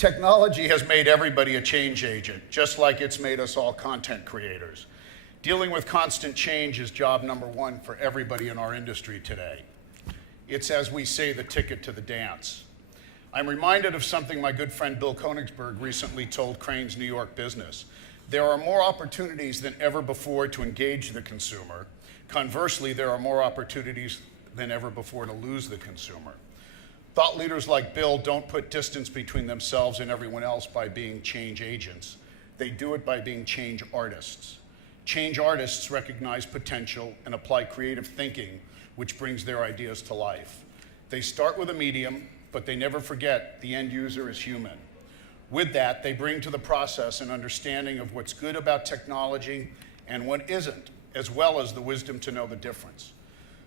Technology has made everybody a change agent, just like it's made us all content creators. Dealing with constant change is job number one for everybody in our industry today. It's, as we say, the ticket to the dance. I'm reminded of something my good friend Bill Konigsberg recently told Crain's New York Business. There are more opportunities than ever before to engage the consumer. Conversely, there are more opportunities than ever before to lose the consumer. Thought leaders like Bill don't put distance between themselves and everyone else by being change agents. They do it by being change artists. Change artists recognize potential and apply creative thinking, which brings their ideas to life. They start with a medium, but they never forget the end user is human. With that, they bring to the process an understanding of what's good about technology and what isn't, as well as the wisdom to know the difference.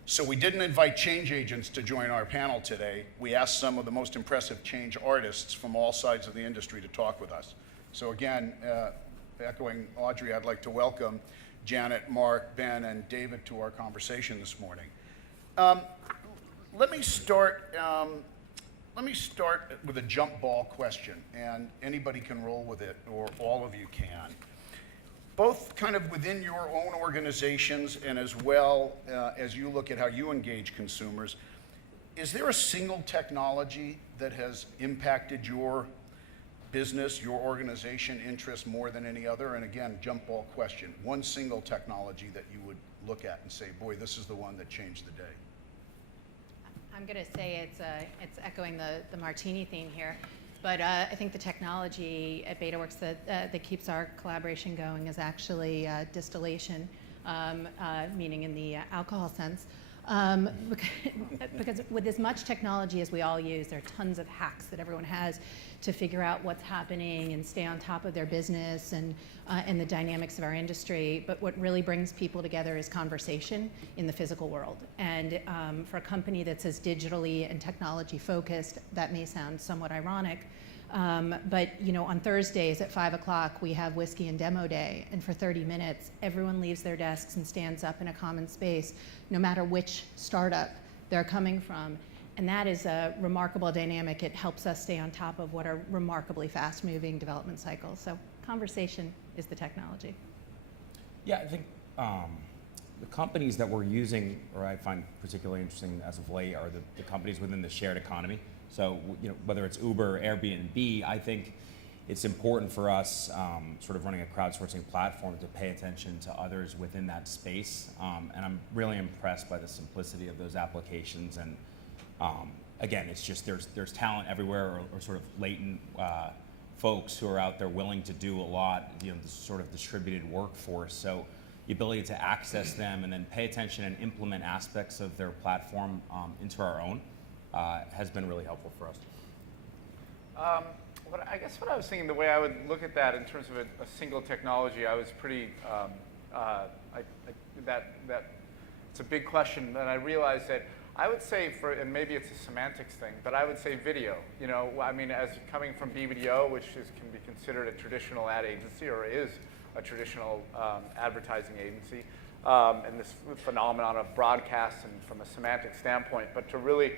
So we didn't invite change agents to join our panel today. We asked some of the most impressive change artists from all sides of the industry to talk with us. So again, echoing Audrey, I'd like to welcome Janet, Mark, Ben, and David to our conversation this morning. Let me start with a jump ball question, and anybody can roll with it, or all of you can. Both kind of within your own organizations and as well as you look at how you engage consumers, is there a single technology that has impacted your business, your organization interest more than any other? And again, jump ball question, one single technology that you would look at and say, boy, this is the one that changed the day. I'm going to say it's echoing the Martini theme here. But I think the technology at BetaWorks that keeps our collaboration going is actually distillation, meaning in the alcohol sense. Because with as much technology as we all use, there are tons of hacks that everyone has to figure out what's happening and stay on top of their business and the dynamics of our industry. But what really brings people together is conversation in the physical world. And for a company that's as digitally and technology focused, that may sound somewhat ironic. But on Thursdays at 5 o'clock, we have whiskey and demo day, and for 30 minutes, everyone leaves their desks and stands up in a common space, no matter which startup they're coming from. And that is a remarkable dynamic. It helps us stay on top of what are remarkably fast-moving development cycles. So conversation is the technology. Yeah, I think the companies that we're using, or I find particularly interesting as of late, are the companies within the shared economy. So, whether it's Uber, Airbnb, I think it's important for us, sort of running a crowdsourcing platform, to pay attention to others within that space. And I'm really impressed by the simplicity of those applications. And again, it's just there's talent everywhere, or sort of latent folks who are out there willing to do a lot, this sort of distributed workforce. So the ability to access them and then pay attention and implement aspects of their platform into our own has been really helpful for us. I guess what I was thinking, the way I would look at that in terms of a single technology, I was pretty, it's a big question, and I realized that I would say, and maybe it's a semantics thing, but I would say video. As coming from BBDO, which can be considered a traditional ad agency, or is a traditional advertising agency, and this phenomenon of broadcast and from a semantic standpoint, but to really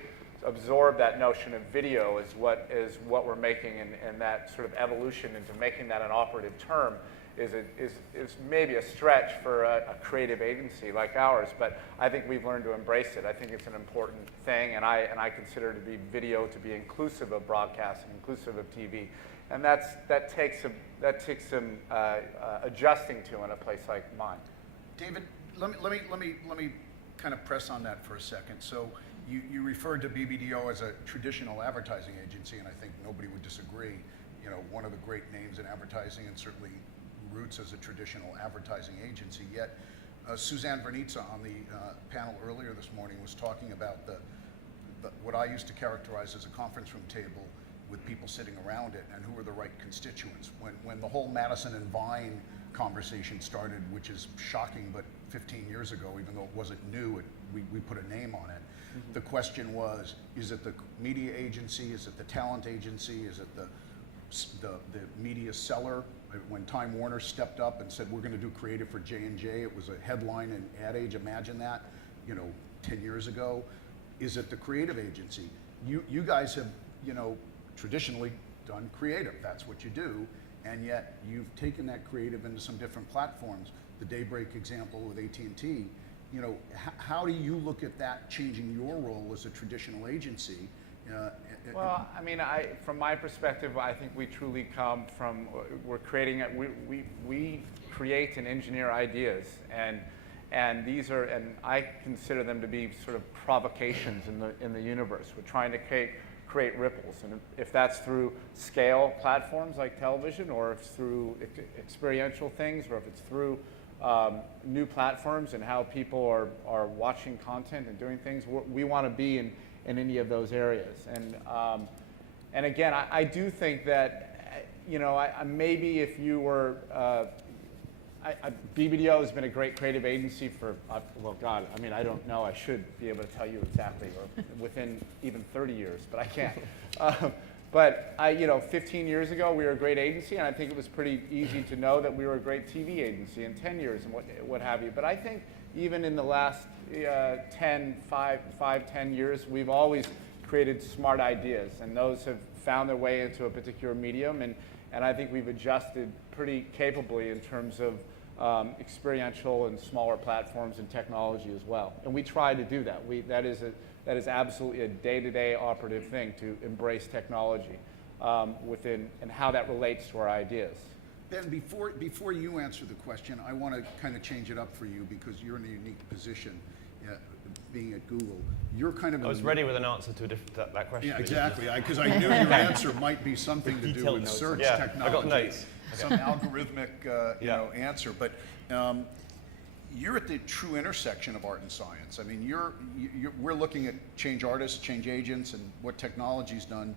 absorb that notion of video is what we're making, and that sort of evolution into making that an operative term is maybe a stretch for a creative agency like ours, but I think we've learned to embrace it. I think it's an important thing, and I consider video to be inclusive of broadcast and inclusive of TV, and that takes some adjusting to in a place like mine. David, let me kind of press on that for a second. So you referred to BBDO as a traditional advertising agency, and I think nobody would disagree. One of the great names in advertising, and certainly roots as a traditional advertising agency. Yet Suzanne Vernitza on the panel earlier this morning was talking about what I used to characterize as a conference room table with people sitting around it, and who are the right constituents. When the whole Madison and Vine conversation started, which is shocking, but 15 years ago, even though it wasn't new, we put a name on it. Mm-hmm. The question was, is it the media agency? Is it the talent agency? Is it the media seller? When Time Warner stepped up and said, we're going to do creative for J&J, it was a headline in Ad Age. Imagine that, 10 years ago. Is it the creative agency? You guys have, traditionally done creative. That's what you do. And yet you've taken that creative into some different platforms. The Daybreak example with AT&T, you know, how do you look at that changing your role as a traditional agency? Well, I mean, from my perspective, I think we truly come from, we're creating, we create and engineer ideas, and these are, and I consider them to be sort of provocations in the universe. We're trying to create ripples, and if that's through scale platforms like television, or if it's through experiential things, or if it's through new platforms and how people are watching content and doing things, we want to be in any of those areas. And again, I do think that, you know, maybe if you were, BBDO has been a great creative agency for, well, God, I mean, I don't know, I should be able to tell you exactly, or within even 30 years, but I can't. But you know, 15 years ago, we were a great agency, and I think it was pretty easy to know that we were a great TV agency in 10 years and what have you. But I think even in the last 10 years, we've always created smart ideas, and those have found their way into a particular medium, and I think we've adjusted pretty capably in terms of experiential and smaller platforms and technology as well. And we try to do that. That is absolutely a day-to-day operative thing, to embrace technology within, and how that relates to our ideas. Ben, before you answer the question, I want to kind of change it up for you, because you're in a unique position being at Google. You're kind of I was ready with an answer to that question. Yeah, exactly, because I knew your answer might be something to do Detailed with notes. search Yeah, technology. I got notes. Some algorithmic you Yeah. know, answer. But you're at the true intersection of art and science. I mean, we're looking at change artists, change agents, and what technology's done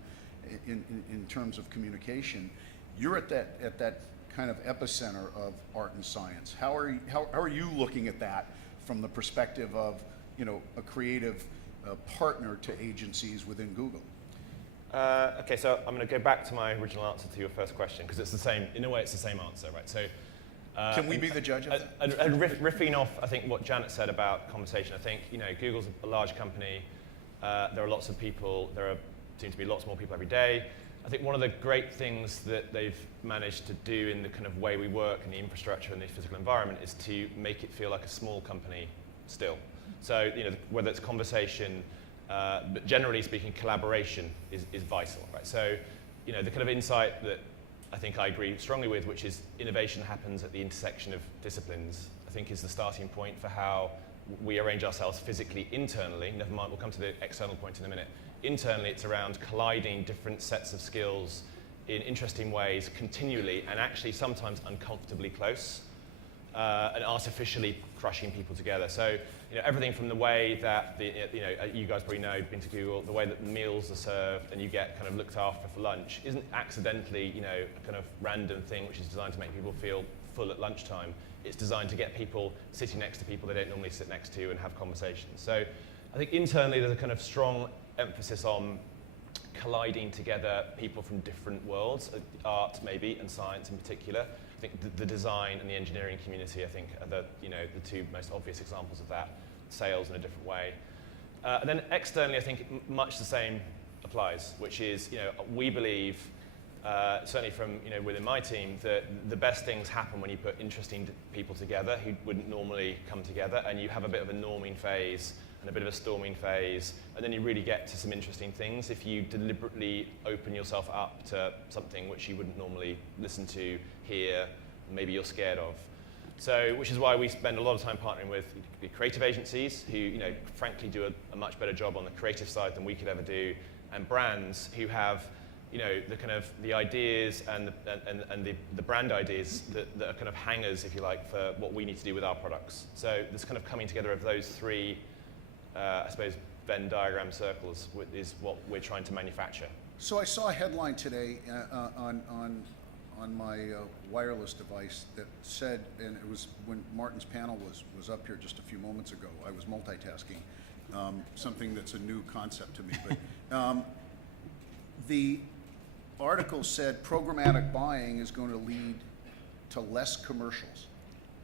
in terms of communication. You're at that kind of epicenter of art and science. How are you looking at that from the perspective of, you know, a creative partner to agencies within Google? Okay, so I'm going to go back to my original answer to your first question, because it's the same, in a way it's the same answer, right? So, Can we be the judge of that? and riffing off, I think, what Janet said about conversation, I think, you know, Google's a large company, there are lots of people, seem to be lots more people every day. I think one of the great things that they've managed to do in the kind of way we work and the infrastructure and the physical environment is to make it feel like a small company still. So, you know, whether it's conversation, but generally speaking, collaboration is vital, right? So, you know, the kind of insight that I think I agree strongly with, which is innovation happens at the intersection of disciplines, I think is the starting point for how we arrange ourselves physically internally. Never mind, we'll come to the external point in a minute. Internally, it's around colliding different sets of skills in interesting ways continually, and actually sometimes uncomfortably close, and artificially crushing people together. So, you know, everything from the way that you guys probably know, been to Google, the way that meals are served and you get kind of looked after for lunch isn't accidentally, you know, a kind of random thing which is designed to make people feel full at lunchtime. It's designed to get people sitting next to people they don't normally sit next to and have conversations. So I think internally there's a kind of strong emphasis on colliding together people from different worlds, art maybe, and science in particular. I think the design and the engineering community, I think, are the two most obvious examples of that. Sales in a different way. And then externally, I think much the same applies, which is, you know, we believe, certainly from, you know, within my team, that the best things happen when you put interesting people together who wouldn't normally come together, and you have a bit of a norming phase and a bit of a storming phase, and then you really get to some interesting things if you deliberately open yourself up to something which you wouldn't normally listen to, hear, maybe you're scared of. So, which is why we spend a lot of time partnering with creative agencies who, you know, frankly do a much better job on the creative side than we could ever do, and brands who have, you know, the kind of the ideas and the brand ideas that are kind of hangers, if you like, for what we need to do with our products. So this kind of coming together of those three, I suppose, Venn diagram circles is what we're trying to manufacture. So I saw a headline today on my wireless device that said, and it was when Martin's panel was up here just a few moments ago, I was multitasking, something that's a new concept to me. But the article said programmatic buying is going to lead to less commercials.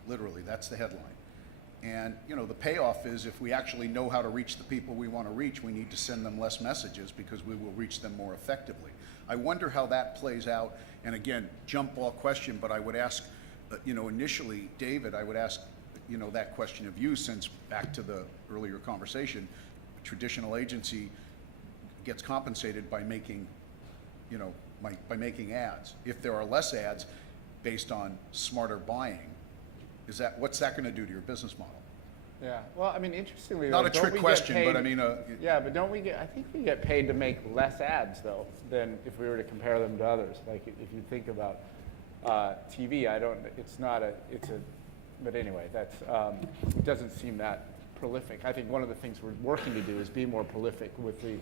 Literally, that's the headline. And, you know, the payoff is if we actually know how to reach the people we want to reach, we need to send them less messages because we will reach them more effectively. I wonder how that plays out. And again, jump ball question, but I would ask, you know, initially, David, I would ask, you know, that question of you, since back to the earlier conversation, traditional agency gets compensated by making, you know, by making ads. If there are less ads based on smarter buying, what's that going to do to your business model? Yeah. Well, I mean, interestingly, Not though, a don't trick we get question, but paid- I mean, yeah, but don't we get? I think we get paid to make less ads though than if we were to compare them to others. Like if you think about TV, I don't. It's not a. It's a. But anyway, that's. It doesn't seem that prolific. I think one of the things we're working to do is be more prolific with the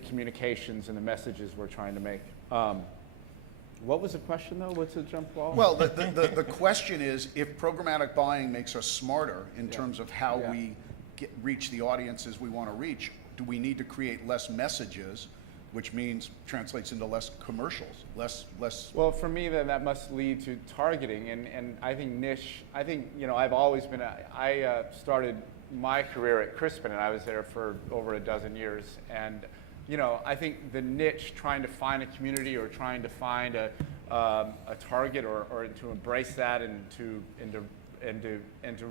communications and the messages we're trying to make. What was the question though? What's the jump ball? well, the question is, if programmatic buying makes us smarter in Yeah. terms of how Yeah. we reach the audiences we want to reach, do we need to create less messages, which means translates into less commercials, less. Well, for me, then that must lead to targeting, and I think niche. I think I've always been. I started my career at Crispin, and I was there for over a dozen years. And I think the niche, trying to find a community or trying to find a target or to embrace that and to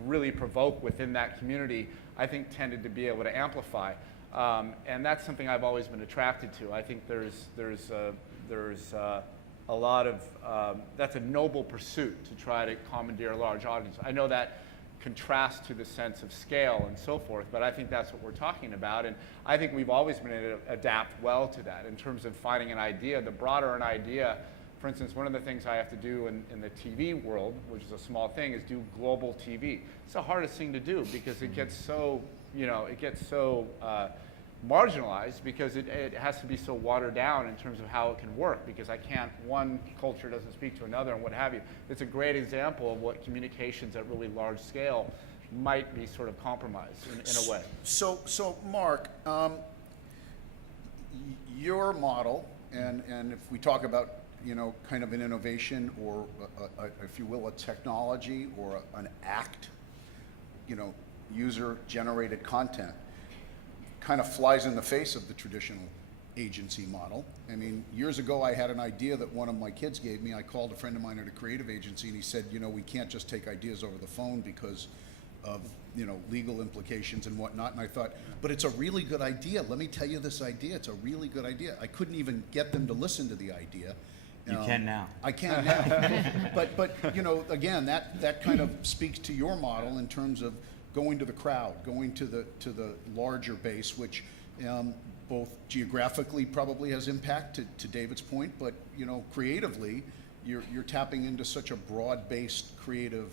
really provoke within that community, I think tended to be able to amplify. And that's something I've always been attracted to. I think there's a lot of that's a noble pursuit to try to commandeer a large audience. I know that contrasts to the sense of scale and so forth, but I think that's what we're talking about. And I think we've always been able to adapt well to that in terms of finding an idea. The broader an idea, for instance, one of the things I have to do in the TV world, which is a small thing, is do global TV. It's the hardest thing to do because it gets so, marginalized because it has to be so watered down in terms of how it can work because one culture doesn't speak to another and what have you. It's a great example of what communications at really large scale might be sort of compromised in a way. So Mark, your model, and if we talk about kind of an innovation or if you will, a technology or an act, user-generated content, kind of flies in the face of the traditional agency model. I mean, years ago I had an idea that one of my kids gave me. I called a friend of mine at a creative agency and he said, we can't just take ideas over the phone because of legal implications and whatnot. And I thought, but it's a really good idea. Let me tell you this idea. It's a really good idea. I couldn't even get them to listen to the idea. You can now. I can now. but again, that kind of speaks to your model in terms of going to the crowd, going to the larger base, which both geographically probably has impact to David's point, but creatively, you're tapping into such a broad-based creative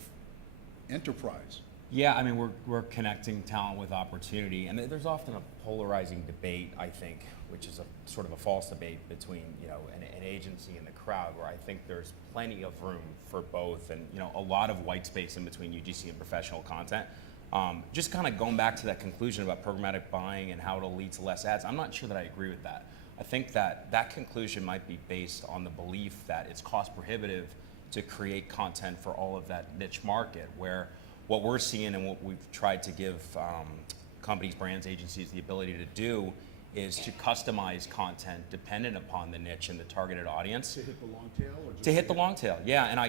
enterprise. Yeah, I mean, we're connecting talent with opportunity, and there's often a polarizing debate, I think, which is a sort of a false debate between an agency and the crowd, where I think there's plenty of room for both, and a lot of white space in between UGC and professional content. Just kind of going back to that conclusion about programmatic buying and how it'll lead to less ads, I'm not sure that I agree with that. I think that conclusion might be based on the belief that it's cost prohibitive to create content for all of that niche market, where what we're seeing and what we've tried to give companies, brands, agencies the ability to do is to customize content dependent upon the niche and the targeted audience. To hit the long tail? Or just To hit the long tail, yeah. And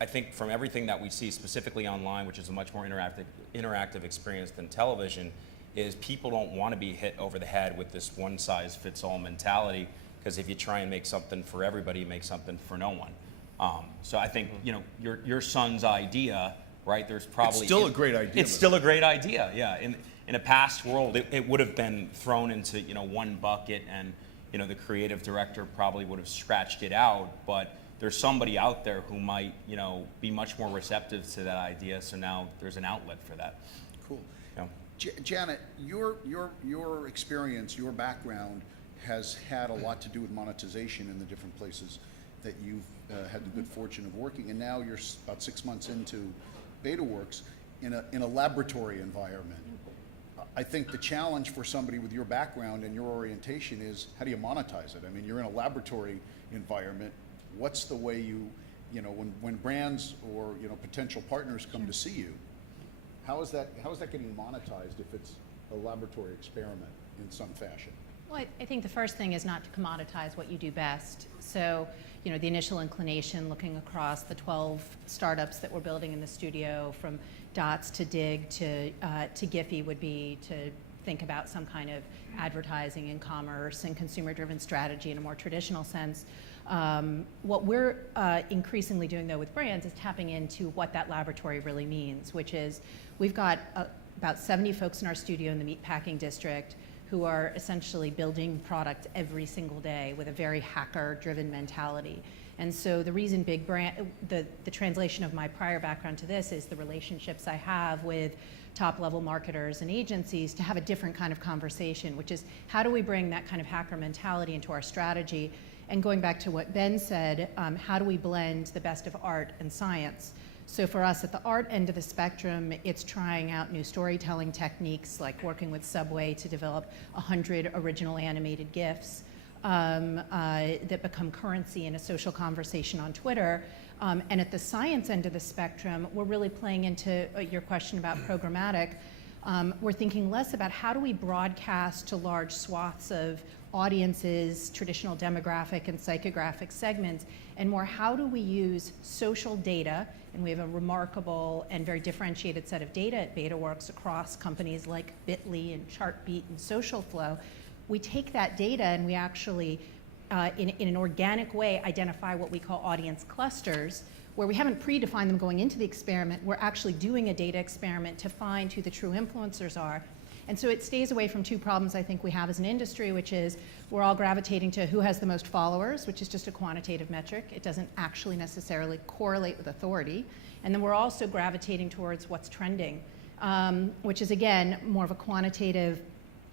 I think from everything that we see specifically online, which is a much more interactive experience than television, is people don't want to be hit over the head with this one-size-fits-all mentality, because if you try and make something for everybody, you make something for no one. So I think, your son's idea, right, there's probably... It's still a great idea. It's still a great idea, yeah. In a past world, it would have been thrown into one bucket, and the creative director probably would have scratched it out. But there's somebody out there who might be much more receptive to that idea. So now there's an outlet for that. Cool. Yeah. Janet, your experience, your background has had a lot to do with monetization in the different places that you've had the good fortune of working, and now you're about 6 months into BetaWorks in a laboratory environment. I think the challenge for somebody with your background and your orientation is, how do you monetize it? I mean, you're in a laboratory environment. What's the way when brands or potential partners come to see you, How is that getting monetized if it's a laboratory experiment in some fashion? Well, I think the first thing is not to commoditize what you do best. So, you know, the initial inclination looking across the 12 startups that we're building in the studio, from Dots to Dig to Giphy, would be to think about some kind of advertising and commerce and consumer-driven strategy in a more traditional sense. What we're increasingly doing, though, with brands is tapping into what that laboratory really means, which is we've got about 70 folks in our studio in the meatpacking district who are essentially building product every single day with a very hacker-driven mentality. And so the reason big brand, the translation of my prior background to this is the relationships I have with top-level marketers and agencies to have a different kind of conversation, which is how do we bring that kind of hacker mentality into our strategy? And going back to what Ben said, how do we blend the best of art and science? So for us at the art end of the spectrum, it's trying out new storytelling techniques, like working with Subway to develop 100 original animated GIFs that become currency in a social conversation on Twitter. And at the science end of the spectrum, we're really playing into your question about programmatic. We're thinking less about how do we broadcast to large swaths of audiences, traditional demographic and psychographic segments, and more how do we use social data, and we have a remarkable and very differentiated set of data at BetaWorks across companies like Bitly and Chartbeat and Socialflow. We take that data and we actually, in an organic way, identify what we call audience clusters, where we haven't predefined them going into the experiment. We're actually doing a data experiment to find who the true influencers are. And so it stays away from two problems I think we have as an industry, which is we're all gravitating to who has the most followers, which is just a quantitative metric. It doesn't actually necessarily correlate with authority. And then we're also gravitating towards what's trending, which is, again, more of a quantitative,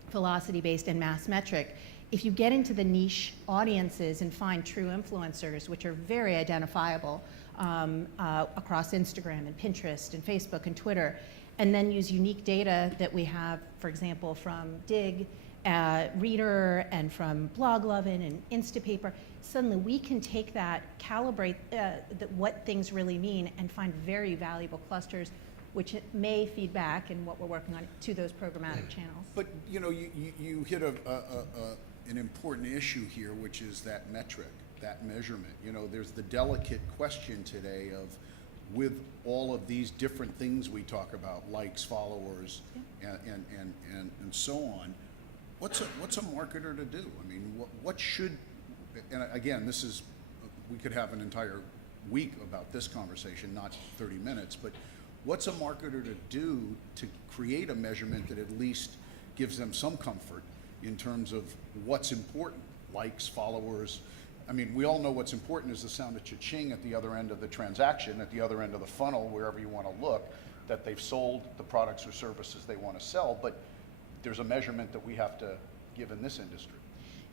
velocity-based and mass metric. If you get into the niche audiences and find true influencers, which are very identifiable across Instagram and Pinterest and Facebook and Twitter, and then use unique data that we have, for example, from Dig, Reader, and from Bloglovin and Instapaper, suddenly we can take that, calibrate what things really mean, and find very valuable clusters, which may feed back in what we're working on to those programmatic channels. But you know, you hit an important issue here, which is that metric, that measurement. You know, there's the delicate question today of, with all of these different things we talk about, likes, followers, and so on, what's a marketer to do? I mean, what should, and again, this is, we could have an entire week about this conversation, not 30 minutes, but what's a marketer to do to create a measurement that at least gives them some comfort in terms of what's important, likes, followers? I mean, we all know what's important is the sound of cha-ching at the other end of the transaction, at the other end of the funnel, wherever you want to look, that they've sold the products or services they want to sell, but there's a measurement that we have to give in this industry.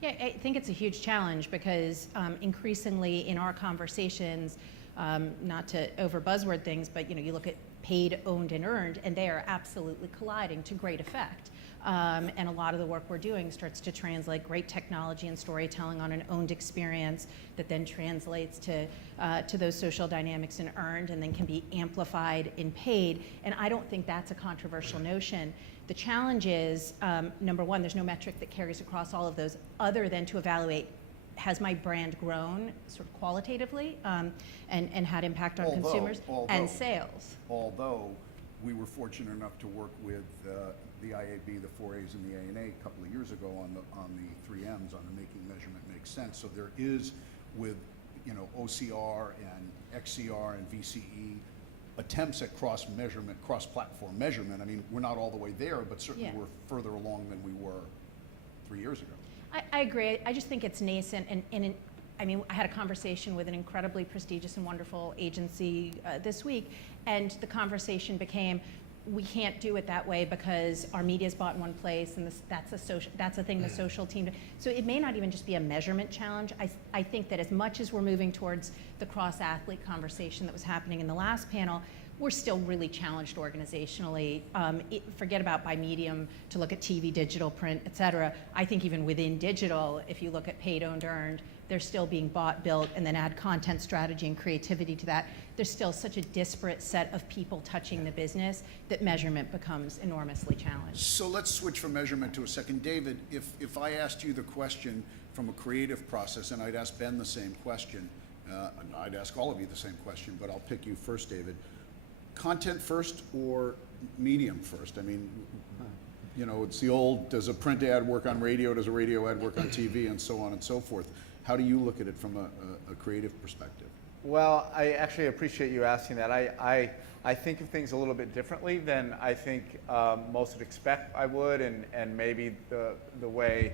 Yeah, I think it's a huge challenge because increasingly in our conversations, not to over buzzword things, but you look at paid, owned, and earned, and they are absolutely colliding to great effect. And a lot of the work we're doing starts to translate great technology and storytelling on an owned experience that then translates to those social dynamics in earned and then can be amplified in paid. And I don't think that's a controversial notion. The challenge is, number one, there's no metric that carries across all of those other than to evaluate, has my brand grown sort of qualitatively and had impact on consumers and sales? Although we were fortunate enough to work with the IAB, the 4As, and the ANA a couple of years ago on the 3Ms, on the Making Measurement Make Sense. So there is, with OCR and XCR and VCE, attempts at cross-platform measurement. I mean, we're not all the way there, but certainly we're further along than we were 3 years ago. I agree. I just think it's nascent. And I mean, I had a conversation with an incredibly prestigious and wonderful agency this week, and the conversation became, we can't do it that way because our media's bought in one place, and that's a thing the social team. So it may not even just be a measurement challenge. I think that as much as we're moving towards the cross-athlete conversation that was happening in the last panel, we're still really challenged organizationally. Forget about by medium to look at TV, digital, print, et cetera. I think even within digital, if you look at paid, owned, earned, they're still being bought, built, and then add content strategy and creativity to that. There's still such a disparate set of people touching the business that measurement becomes enormously challenged. So let's switch from measurement to a second. David, if I asked you the question from a creative process, and I'd ask Ben the same question, and I'd ask all of you the same question, but I'll pick you first, David. Content first or medium first? I mean, you know, it's the old, does a print ad work on radio, does a radio ad work on TV, and so on and so forth. How do you look at it from a creative perspective? Well, I actually appreciate you asking that. I think of things a little bit differently than I think most would expect I would, and maybe the way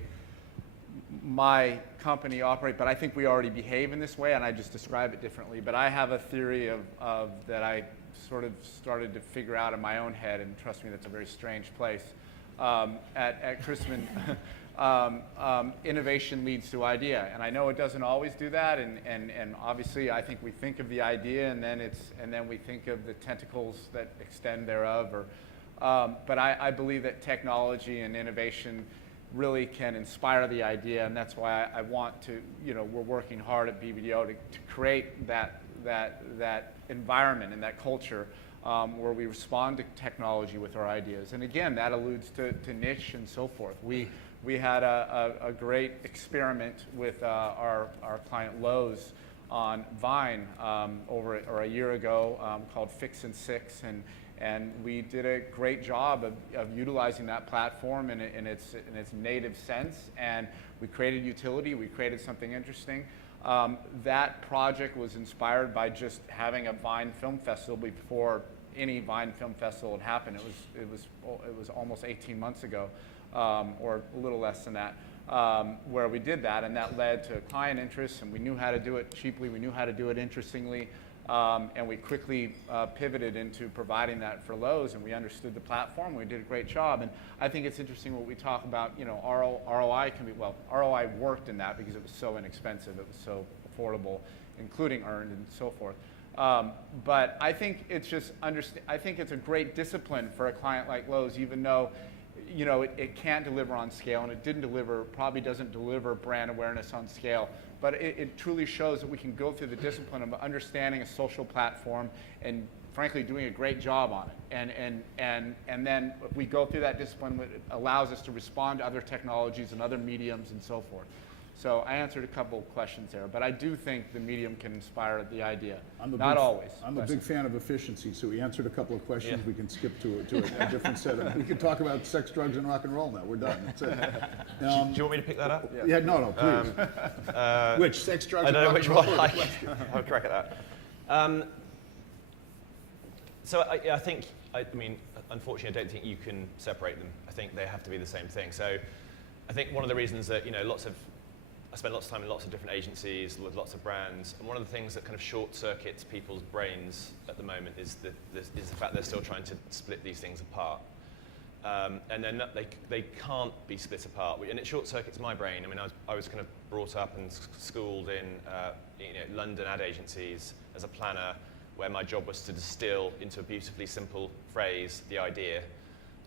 my company operate, but I think we already behave in this way, and I just describe it differently. But I have a theory of that I sort of started to figure out in my own head, and trust me, that's a very strange place. At Chrisman, innovation leads to idea, and I know it doesn't always do that, and obviously I think we think of the idea, and then we think of the tentacles that extend thereof. But I believe that technology and innovation really can inspire the idea, and that's why I want to, we're working hard at BBDO to create that environment and that culture where we respond to technology with our ideas. And again, that alludes to niche and so forth. We had a great experiment with our client Lowe's on Vine a year ago called Fix and Six, and we did a great job of utilizing that platform in its native sense, and we created utility, we created something interesting. That project was inspired by just having a Vine Film Festival before any Vine Film Festival had happened. It was almost 18 months ago, or a little less than that, where we did that, and that led to client interest, and we knew how to do it cheaply, we knew how to do it interestingly, and we quickly pivoted into providing that for Lowe's, and we understood the platform, we did a great job. And I think it's interesting what we talk about, ROI can be, well, ROI worked in that because it was so inexpensive, it was so affordable, including earned and so forth. But I think it's just I think it's a great discipline for a client like Lowe's, even though it can't deliver on scale, and it probably doesn't deliver brand awareness on scale. But it truly shows that we can go through the discipline of understanding a social platform and, frankly, doing a great job on it. And then we go through that discipline, it allows us to respond to other technologies and other mediums and so forth. So I answered a couple of questions there, but I do think the medium can inspire the idea. Not always. I'm a big fan of efficiency, so we answered a couple of questions. Yeah. We can skip to a different set of. We can talk about sex, drugs, and rock and roll now. We're done. That's it. Do you want me to pick that up? Yeah, no, please. Which sex, drugs, and rock and roll? I don't know which one. I'll crack at that. So I think, unfortunately, I don't think you can separate them. I think they have to be the same thing. So I think one of the reasons that I spend lots of time in lots of different agencies with lots of brands, and one of the things that kind of short circuits people's brains at the moment is the fact they're still trying to split these things apart, and they can't be split apart, and it short circuits my brain. I was kind of brought up and schooled in London ad agencies as a planner, where my job was to distill into a beautifully simple phrase the idea,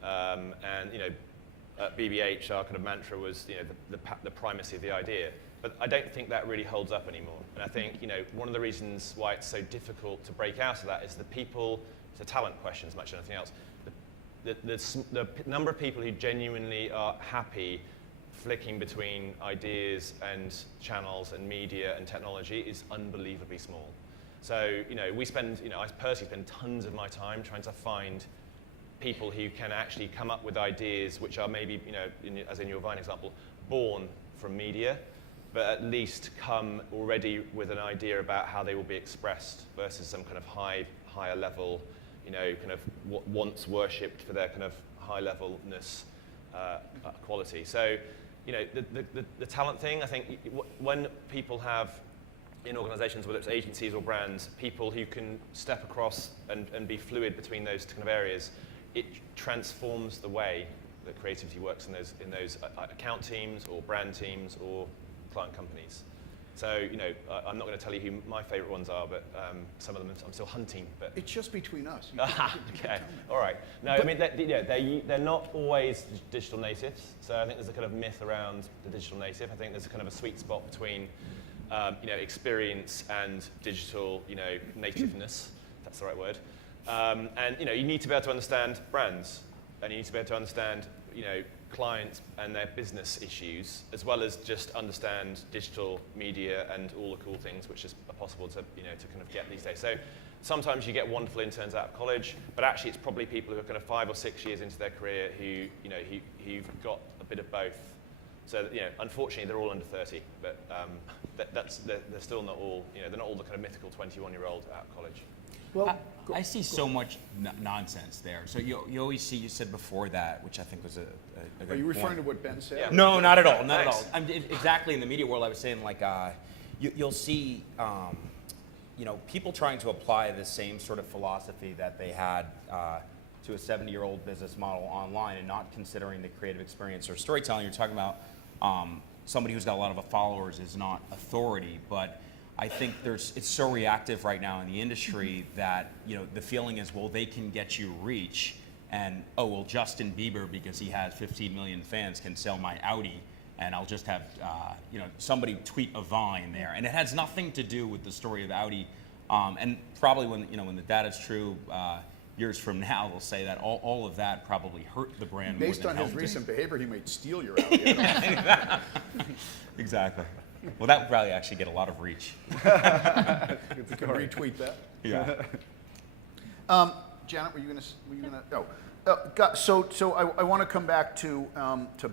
and at BBH, our kind of mantra was, the primacy of the idea. But I don't think that really holds up anymore. And I think, one of the reasons why it's so difficult to break out of that is it's a talent question as much as anything else. The number of people who genuinely are happy flicking between ideas and channels and media and technology is unbelievably small. So, I personally spend tons of my time trying to find people who can actually come up with ideas which are maybe, as in your Vine example, born from media, but at least come already with an idea about how they will be expressed versus some kind of higher level, kind of once worshipped for their kind of high levelness quality. So, the talent thing, I think when people have in organizations, whether it's agencies or brands, people who can step across and be fluid between those kind of areas, it transforms the way that creativity works in those account teams or brand teams or client companies. So, I'm not going to tell you who my favorite ones are, but some of them I'm still hunting. But it's just between us. Okay, all right. No, they're not always digital natives. So I think there's a kind of myth around the digital native. I think there's a kind of a sweet spot between experience and digital, nativeness, if that's the right word. And you need to be able to understand brands, and you need to be able to understand, clients and their business issues, as well as just understand digital media and all the cool things which are possible to, to kind of get these days. So sometimes you get wonderful interns out of college, but actually it's probably people who are kind of 5 or 6 years into their career who've got a bit of both. So, unfortunately, they're all under 30, but they're still not all, they're not all the kind of mythical 21-year-old out of college. Well, I see so much nonsense there. So you always see, you said before that, which I think was a good Are you referring point. to what Ben said? Yeah. No, not at all, not at all. Thanks. Exactly in the media world, I was saying you'll see, people trying to apply the same sort of philosophy that they had to a 70-year-old business model online and not considering the creative experience or storytelling. You're talking about somebody who's got a lot of followers is not authority, but I think it's so reactive right now in the industry that the feeling is, well, they can get you reach, and Justin Bieber, because he has 15 million fans, can sell my Audi, and I'll just have somebody tweet a Vine there, and it has nothing to do with the story of Audi, and probably when the data's true. Years from now, they'll say that all of that probably hurt the brand. Based more on than his helped it. recent behavior, he might steal your idea. Exactly. Well, that would probably actually get a lot of reach. You can retweet that. Yeah. Janet, were you gonna? No. So I want to come back to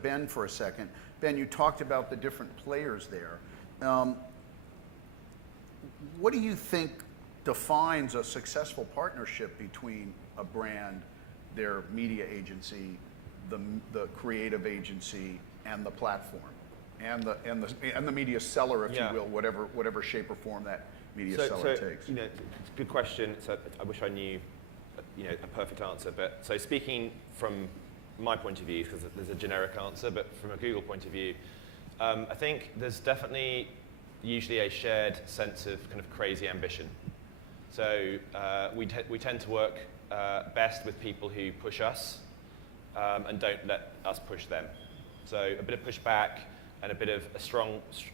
Ben for a second. Ben, you talked about the different players there. What do you think defines a successful partnership between a brand, their media agency, the creative agency, and the platform, and the media seller, if Yeah. you will, whatever shape or form that media seller takes? It's a good question. So I wish I knew, a perfect answer. But so speaking from my point of view, because there's a generic answer, but from a Google point of view, I think there's definitely usually a shared sense of kind of crazy ambition. So we tend to work best with people who push us and don't let us push them. So a bit of pushback and a bit of a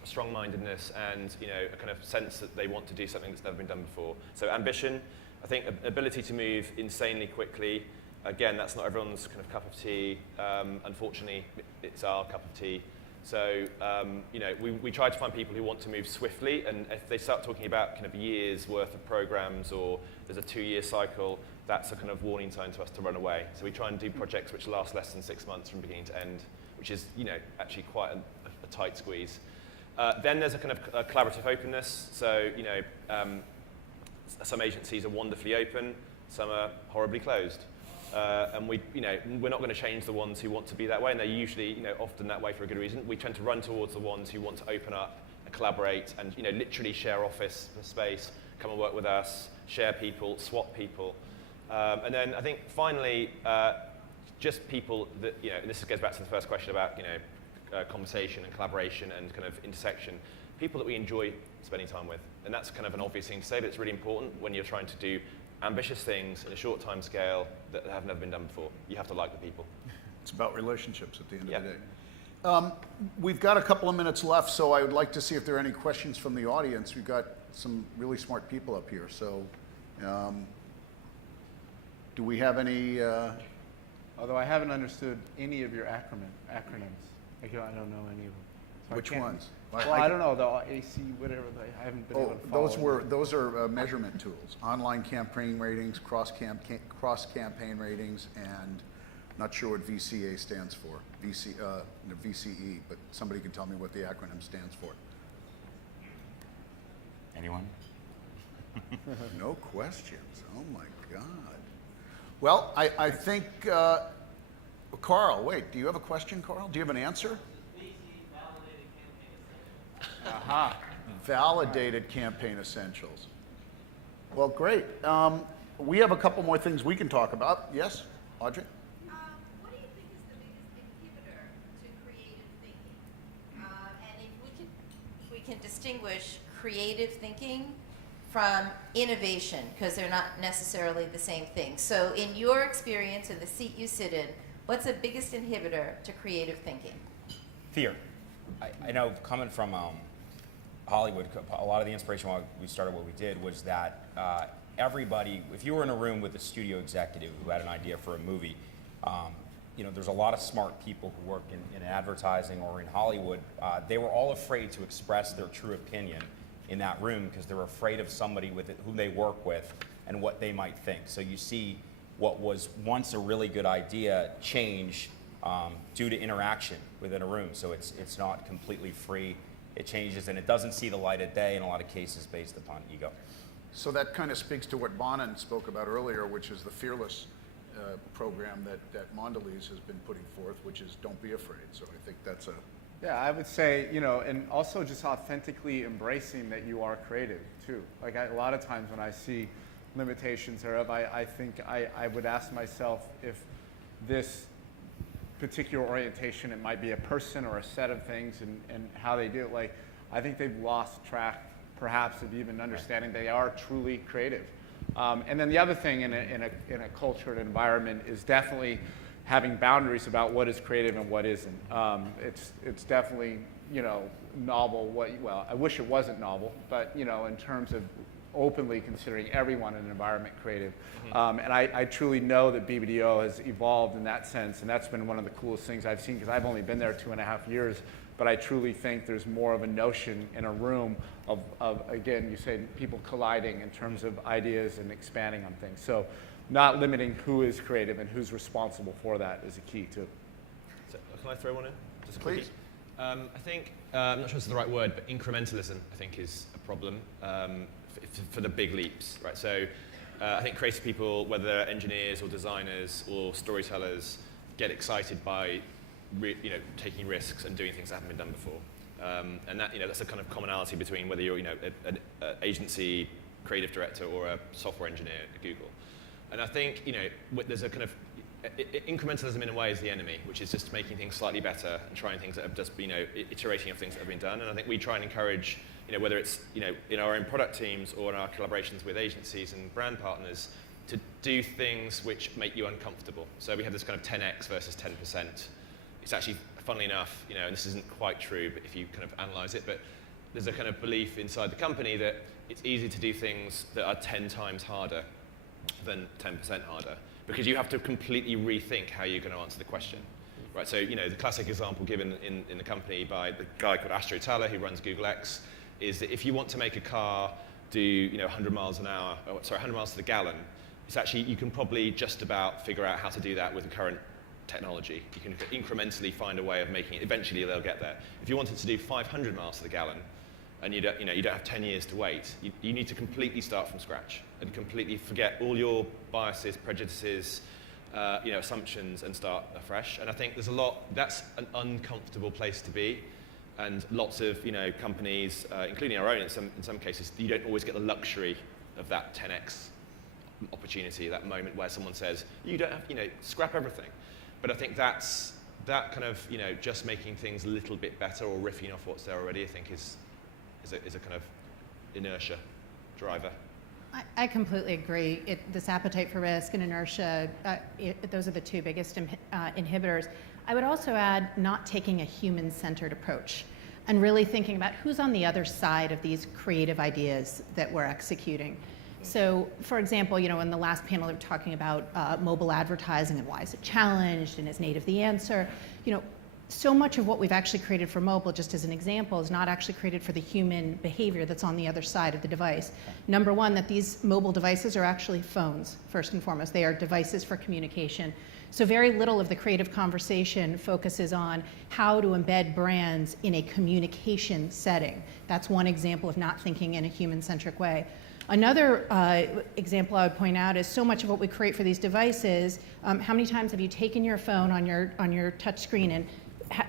strong-mindedness and a kind of sense that they want to do something that's never been done before. So ambition, I think ability to move insanely quickly. Again, that's not everyone's kind of cup of tea. Unfortunately, it's our cup of tea. So, we try to find people who want to move swiftly, and if they start talking about kind of years worth of programs or there's a 2-year cycle, that's a kind of warning sign to us to run away. So we try and do projects which last less than 6 months from beginning to end, which is, actually quite a tight squeeze. Then there's a kind of a collaborative openness. So, some agencies are wonderfully open, some are horribly closed. And we're not going to change the ones who want to be that way, and they're usually, often that way for a good reason. We tend to run towards the ones who want to open up and collaborate and, literally share office space, come and work with us, share people, swap people. And then I think finally, just people that, and this goes back to the first question about, conversation and collaboration and kind of intersection, people that we enjoy spending time with. And that's kind of an obvious thing to say, but it's really important when you're trying to do ambitious things in a short time scale that have never been done before. You have to like the people. It's about relationships at the end of the day. We've got a couple of minutes left, so I would like to see if there are any questions from the audience. We've got some really smart people up here. So do we have any? Although I haven't understood any of your acronyms. I don't know any of them. So Which ones? Well, I don't know, the AC, whatever, I haven't been able to follow. Those are measurement tools. Online campaign ratings, cross campaign ratings, and not sure what VCA stands for. VCE, but somebody can tell me what the acronym stands for. Anyone? No questions. Oh my God. Well, I think, Carl, wait, do you have a question, Carl? Do you have an answer? Aha. Validated campaign essentials. Well, great. We have a couple more things we can talk about. Yes, Audrey? What do you think is the biggest inhibitor to creative thinking? And if we can distinguish creative thinking from innovation, because they're not necessarily the same thing. So in your experience, in the seat you sit in, what's the biggest inhibitor to creative thinking? Fear. I know coming from Hollywood, a lot of the inspiration why we started what we did was that everybody, if you were in a room with a studio executive who had an idea for a movie, there's a lot of smart people who work in advertising or in Hollywood. They were all afraid to express their true opinion in that room because they're afraid of somebody who they work with and what they might think. So you see what was once a really good idea change due to interaction within a room. So it's not completely free. It changes and it doesn't see the light of day in a lot of cases based upon ego. So that kind of speaks to what Bonan spoke about earlier, which is the Fearless program that Mondelez has been putting forth, which is don't be afraid. So I think that's a... Yeah, I would say, and also just authentically embracing that you are creative too. Like a lot of times when I see limitations thereof, I think I would ask myself if this particular orientation, it might be a person or a set of things and how they do it. Like, I think they've lost track perhaps of even understanding they are truly creative. And then the other thing in a culture and environment is definitely having boundaries about what is creative and what isn't. It's definitely, novel. Well, I wish it wasn't novel, but in terms of openly considering everyone in an environment creative. And I truly know that BBDO has evolved in that sense, and that's been one of the coolest things I've seen because I've only been there 2.5 years, but I truly think there's more of a notion in a room of again, you say people colliding in terms of ideas and expanding on things. So not limiting who is creative and who's responsible for that is a key too. So, can I throw one in? Just a Please. quickie? I think, I'm not sure it's the right word, but incrementalism, I think, is a problem for the big leaps, right? So I think creative people, whether they're engineers or designers or storytellers, get excited by taking risks and doing things that haven't been done before. And that, that's a kind of commonality between whether you're, an agency creative director or a software engineer at Google. And I think, there's a kind of incrementalism in a way is the enemy, which is just making things slightly better and trying things that have just been, iterating of things that have been done. And I think we try and encourage, whether it's, in our own product teams or in our collaborations with agencies and brand partners, to do things which make you uncomfortable. So we have this kind of 10x versus 10%. It's actually, funnily enough, and this isn't quite true, but if you kind of analyze it, but there's a kind of belief inside the company that it's easy to do things that are 10 times harder than 10% harder, because you have to completely rethink how you're going to answer the question. Right, so the classic example given in the company by the guy called Astro Thaler, who runs Google X, is that if you want to make a car do 100 miles an hour, 100 miles to the gallon, it's actually, you can probably just about figure out how to do that with the current technology. You can incrementally find a way of making it. Eventually, they'll get there. If you wanted to do 500 miles to the gallon, and you don't have 10 years to wait, you need to completely start from scratch and completely forget all your biases, prejudices, assumptions, and start afresh. And I think that's an uncomfortable place to be. And lots of companies, including our own in some cases, you don't always get the luxury of that 10x opportunity, that moment where someone says, you don't have, scrap everything. But I think that kind of, just making things a little bit better or riffing off what's there already, I think is a kind of inertia driver. I completely agree. This appetite for risk and inertia, those are the two biggest inhibitors. I would also add not taking a human-centered approach and really thinking about who's on the other side of these creative ideas that we're executing. So, for example, in the last panel, they were talking about mobile advertising and why is it challenged and is native the answer. So much of what we've actually created for mobile, just as an example, is not actually created for the human behavior that's on the other side of the device. Number one, that these mobile devices are actually phones, first and foremost. They are devices for communication. So very little of the creative conversation focuses on how to embed brands in a communication setting. That's one example of not thinking in a human-centric way. Another example I would point out is so much of what we create for these devices, how many times have you taken your phone on your touch screen and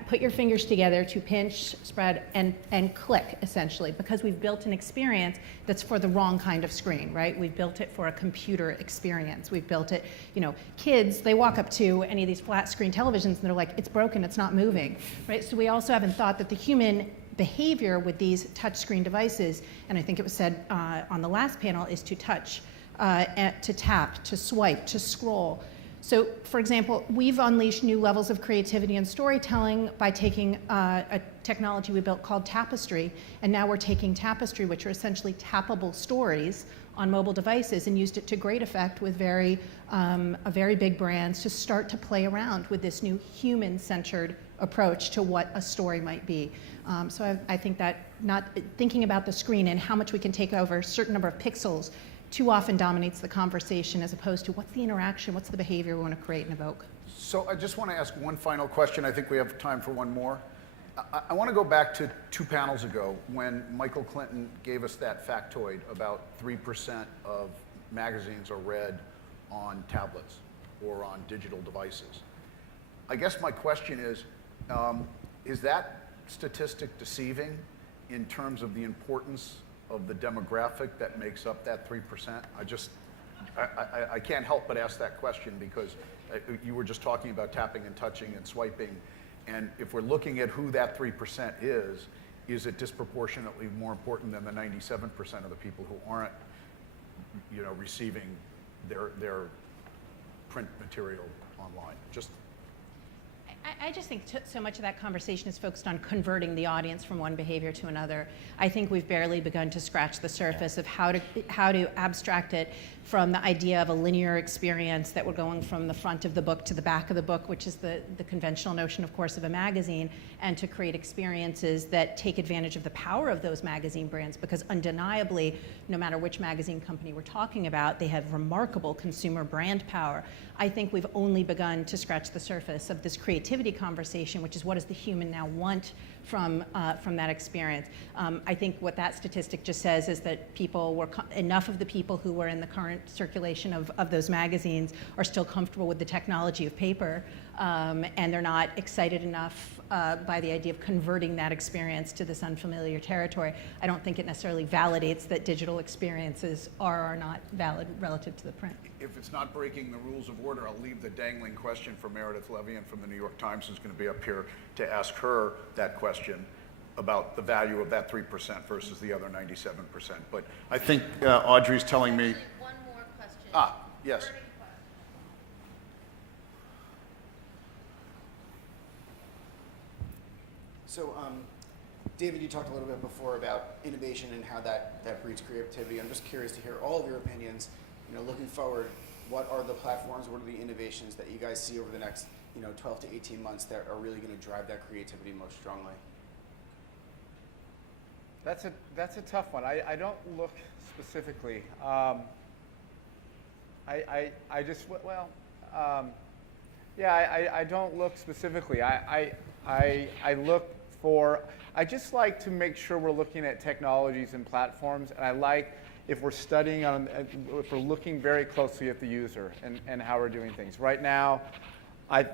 put your fingers together to pinch, spread, and click, essentially, because we've built an experience that's for the wrong kind of screen, right? We've built it for a computer experience. We've built it, kids, they walk up to any of these flat screen televisions and they're like, it's broken, it's not moving, right? So we also haven't thought that the human behavior with these touchscreen devices, and I think it was said on the last panel, is to touch, to tap, to swipe, to scroll. So, for example, we've unleashed new levels of creativity and storytelling by taking a technology we built called Tapestry, and now we're taking Tapestry, which are essentially tappable stories on mobile devices, and used it to great effect with very big brands to start to play around with this new human-centered approach to what a story might be. So I think that not thinking about the screen and how much we can take over a certain number of pixels too often dominates the conversation, as opposed to what's the interaction, what's the behavior we want to create and evoke. So I just want to ask one final question. I think we have time for one more. I want to go back to 2 panels ago when Michael Clinton gave us that factoid about 3% of magazines are read on tablets or on digital devices. I guess my question is that statistic deceiving in terms of the importance of the demographic that makes up that 3%? I can't help but ask that question because you were just talking about tapping and touching and swiping, and if we're looking at who that 3% is it disproportionately more important than the 97% of the people who aren't, receiving their print material online? I just think so much of that conversation is focused on converting the audience from one behavior to another. I think we've barely begun to scratch the surface of how to abstract it from the idea of a linear experience that we're going from the front of the book to the back of the book, which is the conventional notion, of course, of a magazine, and to create experiences that take advantage of the power of those magazine brands, because undeniably, no matter which magazine company we're talking about, they have remarkable consumer brand power. I think we've only begun to scratch the surface of this creativity conversation, which is what does the human now want from that experience. I think what that statistic just says is that enough of the people who were in the current circulation of those magazines are still comfortable with the technology of paper, and they're not excited enough by the idea of converting that experience to this unfamiliar territory. I don't think it necessarily validates that digital experiences are or are not valid relative to the print. If it's not breaking the rules of order, I'll leave the dangling question for Meredith Levien from the New York Times, who's going to be up here to ask her that question about the value of that 3% versus the other 97%. But I think Audrey's telling me. Actually, one more question. Yes. Burning question. So, David, you talked a little bit before about innovation and how that breeds creativity. I'm just curious to hear all of your opinions. Looking forward, what are the platforms, what are the innovations that you guys see over the next 12 to 18 months that are really going to drive that creativity most strongly? That's a tough one. I don't look specifically. I don't look specifically. I look for. I just like to make sure we're looking at technologies and platforms, and I like if we're studying if we're looking very closely at the user and how we're doing things. Right now, I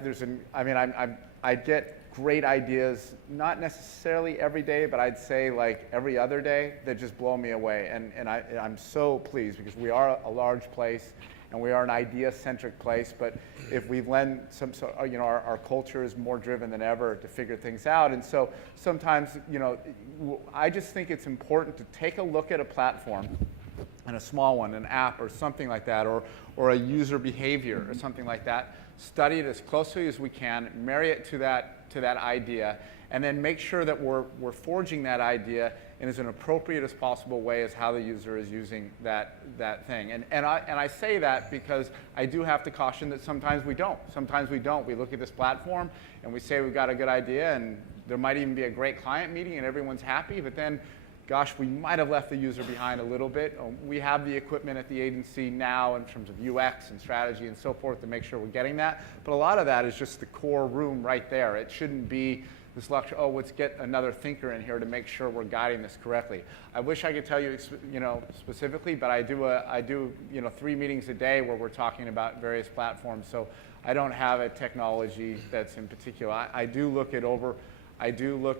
get great ideas, not necessarily every day, but I'd say like every other day, that just blow me away. And I'm so pleased because we are a large place and we are an idea-centric place, but if we lend our culture is more driven than ever to figure things out. And so sometimes, I just think it's important to take a look at a platform, and a small one, an app or something like that, or a user behavior or something like that, study it as closely as we can, marry it to that idea, and then make sure that we're forging that idea in as an appropriate as possible way as how the user is using that thing. And I say that because I do have to caution that sometimes we don't. Sometimes we don't. We look at this platform and we say we've got a good idea, and there might even be a great client meeting and everyone's happy, but then gosh, we might have left the user behind a little bit. We have the equipment at the agency now in terms of UX and strategy and so forth to make sure we're getting that. But a lot of that is just the core room right there. It shouldn't be this lecture, let's get another thinker in here to make sure we're guiding this correctly. I wish I could tell you, specifically, but I do 3 meetings a day where we're talking about various platforms. So I don't have a technology that's in particular. I do look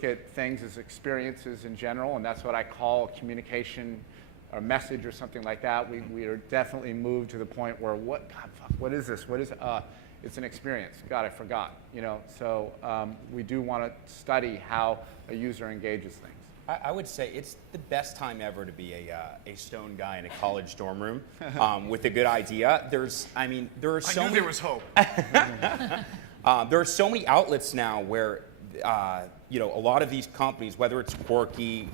at things as experiences in general, and that's what I call communication or message or something like that. We are definitely moved to the point where what is this? It's an experience. God, I forgot. So we do want to study how a user engages things. I would say it's the best time ever to be a stone guy in a college dorm room with a good idea. There are so many. there was hope. There are so many outlets now where a lot of these companies, whether it's Quirky,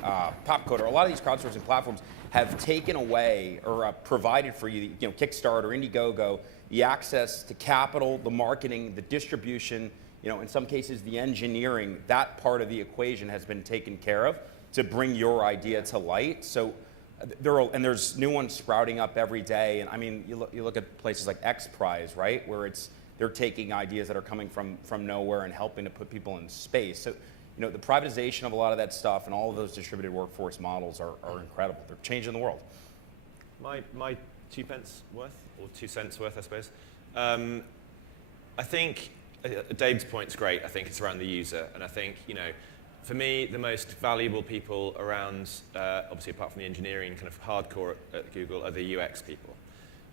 Popcoder, a lot of these crowdsourcing platforms have taken away or provided for you, Kickstarter, Indiegogo, the access to capital, the marketing, the distribution, in some cases the engineering. That part of the equation has been taken care of to bring your idea to light. So there's new ones sprouting up every day. And I mean, you look at places like XPRIZE, right, where they're taking ideas that are coming from nowhere and helping to put people in space. So, the privatization of a lot of that stuff and all of those distributed workforce models are incredible. They're changing the world. My 2 pence worth, or 2 cents worth, I suppose. I think Dave's point's great. I think it's around the user, and I think for me, the most valuable people around, obviously apart from the engineering kind of hardcore at Google, are the UX people.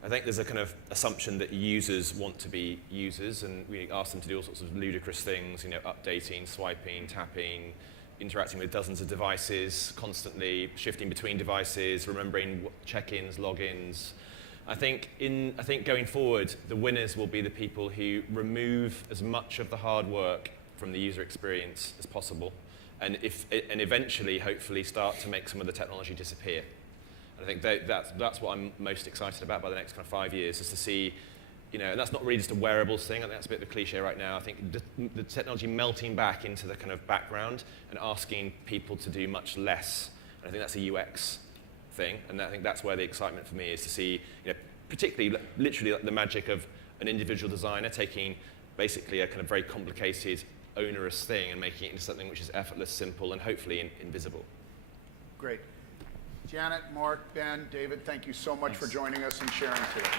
I think there's a kind of assumption that users want to be users, and we ask them to do all sorts of ludicrous things, updating, swiping, tapping, interacting with dozens of devices, constantly shifting between devices, remembering check-ins, logins. I think going forward, the winners will be the people who remove as much of the hard work from the user experience as possible, and eventually, hopefully, start to make some of the technology disappear. I think that's what I'm most excited about by the next kind of 5 years, is to see, and that's not really just a wearables thing. I think that's a bit of a cliche right now. I think the technology melting back into the kind of background and asking people to do much less. And I think that's a UX thing, and I think that's where the excitement for me is, to see, particularly, literally, the magic of an individual designer taking basically a kind of very complicated, onerous thing and making it into something which is effortless, simple, and hopefully invisible. Great. Janet, Mark, Ben, David, thank you so much for joining us and sharing today.